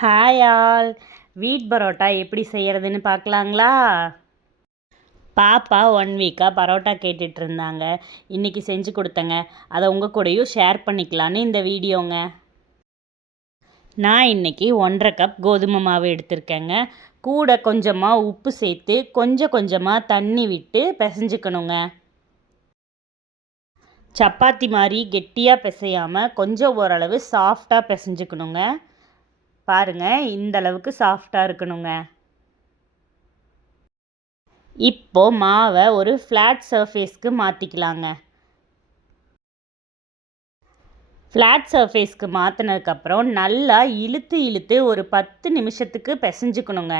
Hi all. வீட் பரோட்டா எப்படி செய்கிறதுன்னு பார்க்கலாங்களா? பாப்பா 1 வீக்காக பரோட்டா கேட்டுட்டு இருந்தாங்க. இன்றைக்கி செஞ்சு கொடுத்தேங்க. அதை உங்கள் கூடயும் ஷேர் பண்ணிக்கலான்னு இந்த வீடியோங்க. நான் இன்றைக்கி 1½ கப் கோதுமை மாவு எடுத்திருக்கேங்க. கூட கொஞ்சமாக உப்பு சேர்த்து கொஞ்சம் கொஞ்சமாக தண்ணி விட்டு பிசைஞ்சுக்கணுங்க. சப்பாத்தி மாதிரி கெட்டியாக பிசையாமல் கொஞ்சம் ஓரளவு சாஃப்டாக பிசைஞ்சுக்கணுங்க. பாருங்கள், இந்த அளவுக்கு சாஃப்டாக இருக்கணுங்க. இப்போது மாவை ஒரு ஃப்ளாட் சர்ஃபேஸ்க்கு மாற்றிக்கலாங்க. ஃப்ளாட் சர்ஃபேஸ்க்கு மாற்றினதுக்கப்புறம் நல்லா இழுத்து இழுத்து ஒரு 10 நிமிஷத்துக்கு பிசைஞ்சுக்கணுங்க.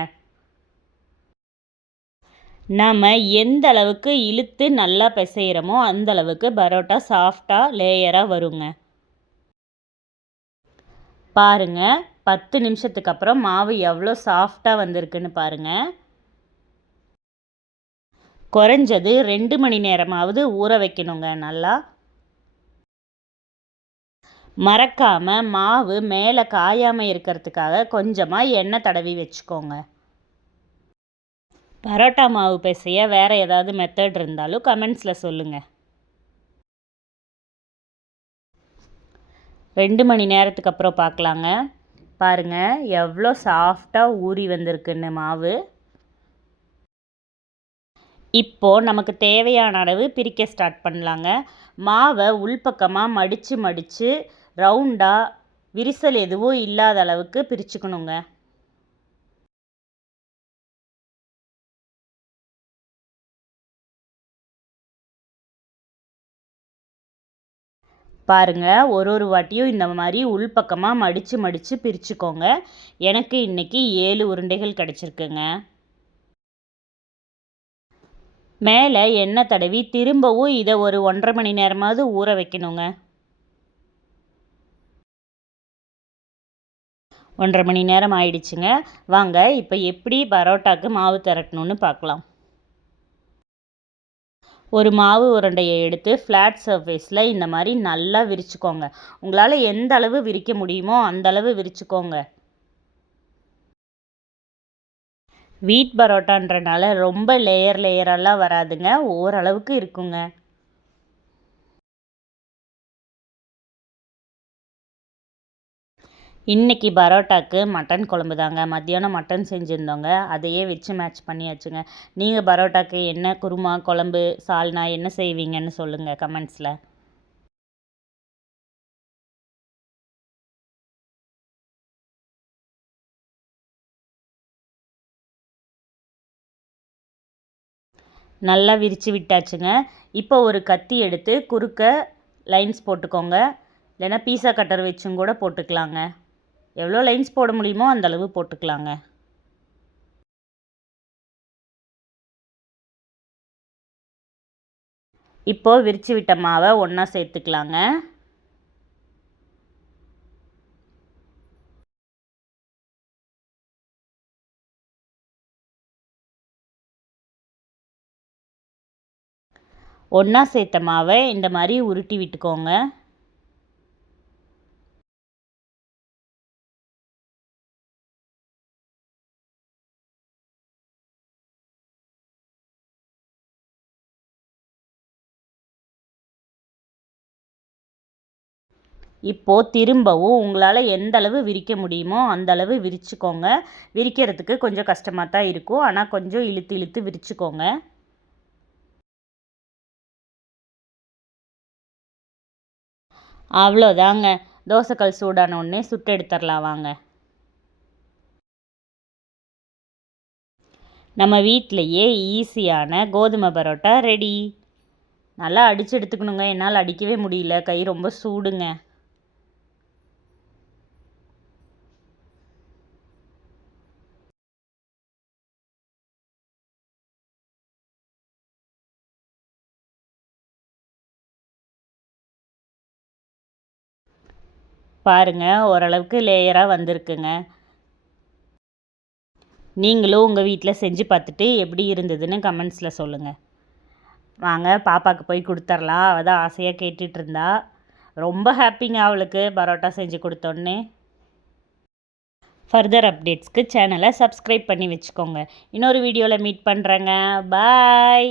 நம்ம எந்த அளவுக்கு இழுத்து நல்லா பிசைகிறோமோ அந்த அளவுக்கு பரோட்டா சாஃப்டாக லேயராக வருங்க. பாருங்கள், 10 நிமிஷத்துக்கு அப்புறம் மாவு எவ்வளோ சாஃப்டாக வந்திருக்குன்னு பாருங்கள். குறைஞ்சது 2 மணி நேரமாவது ஊற வைக்கணுங்க. நல்லா மறக்காமல் மாவு மேலே காயாமல் இருக்கிறதுக்காக கொஞ்சமாக எண்ணெய் தடவி வச்சுக்கோங்க. பரோட்டா மாவு பிசைய வேறு ஏதாவது மெத்தட் இருந்தாலும் கமெண்ட்ஸில் சொல்லுங்கள். 2 மணி நேரத்துக்கு அப்புறம் பார்க்கலாங்க. பாருங்கள், எவ்வளோ சாஃப்டாக ஊறி வந்திருக்குன்னு மாவு. இப்போது நமக்கு தேவையான அளவு பிரிக்க ஸ்டார்ட் பண்ணலாங்க. மாவை உள்பக்கமாக மடித்து ரவுண்டாக விரிசல் எதுவும் இல்லாத அளவுக்கு பிரிச்சுக்கணுங்க. பாருங்கள், ஒரு வாட்டியும் இந்த மாதிரி உள்பக்கமாக மடித்து பிரிச்சுக்கோங்க. எனக்கு இன்றைக்கி 7 உருண்டைகள் கிடச்சிருக்குங்க. மேலே எண்ணெய் தடவி திரும்பவும் இதை ஒரு 1½ மணி நேரமாவது ஊற வைக்கணுங்க. 1½ மணி நேரம் ஆயிடுச்சுங்க. வாங்க இப்போ எப்படி பரோட்டாக்கு மாவு திரட்டணுன்னு பார்க்கலாம். ஒரு மாவு உருண்டையை எடுத்து ஃப்ளாட் சர்ஃபேஸில் இந்த மாதிரி நல்லா விரிச்சுக்கோங்க. உங்களால் எந்த அளவு விரிக்க முடியுமோ அந்த அளவு விரிச்சுக்கோங்க. வீட் பரோட்டான்றனால ரொம்ப லேயரெல்லாம் வராதுங்க, ஓரளவுக்கு இருக்குங்க. இன்றைக்கி பரோட்டாக்கு மட்டன் குழம்பு தாங்க. மத்தியானம் மட்டன் செஞ்சுருந்தோங்க, அதையே வச்சு மேட்ச் பண்ணியாச்சுங்க. நீங்கள் பரோட்டாக்கு என்ன குருமா, குழம்பு, சால்னா என்ன செய்வீங்கன்னு சொல்லுங்கள் கமெண்ட்ஸில். நல்லா விரித்து விட்டாச்சுங்க. இப்போ ஒரு கத்தி எடுத்து குறுக்க லைன்ஸ் போட்டுக்கோங்க. இல்லைன்னா பீஸா கட்டர் வச்சும் கூட போட்டுக்கலாங்க. எவ்வளோ லைன்ஸ் போட முடியுமோ அந்தளவு போட்டுக்கலாங்க. இப்போது விரித்து விட்ட மாவை ஒன்றா சேர்த்துக்கலாங்க. ஒன்றா சேர்த்த மாவை இந்த மாதிரி உருட்டி விட்டுக்கோங்க. இப்போது திரும்பவும் உங்களால் எந்த அளவு விரிக்க முடியுமோ அந்த அளவு விரிச்சுக்கோங்க. விரிக்கிறதுக்கு கொஞ்சம் கஷ்டமாக தான் இருக்கும், ஆனால் கொஞ்சம் இழுத்து இழுத்து விரிச்சுக்கோங்க. அவ்வளோதாங்க. தோசைக்கல் சூடான உடனே சுட்டு எடுத்துடலாம் வாங்க. நம்ம வீட்டிலையே ஈஸியான கோதுமை பரோட்டா ரெடி. நல்லா அடித்து எடுத்துக்கணுங்க. என்னால் அடிக்கவே முடியல, கை ரொம்ப சூடுங்க. பாருங்கள், ஓரளவுக்கு லேயராக வந்திருக்குங்க. நீங்களும் உங்கள் வீட்டில் செஞ்சு பார்த்துட்டு எப்படி இருந்ததுன்னு கமெண்ட்ஸில் சொல்லுங்கள். வாங்க பாப்பாவுக்கு போய் கொடுத்துர்லாம். அவள் தான் ஆசையாக கேட்டுட்டு இருந்தா. ரொம்ப ஹாப்பிங்க அவளுக்கு பரோட்டா செஞ்சு கொடுத்தோன்னே. ஃபர்தர் அப்டேட்ஸ்க்கு சேனலை சப்ஸ்கிரைப் பண்ணி வச்சுக்கோங்க. இன்னொரு வீடியோவில் மீட் பண்ணுறேங்க. பாய்.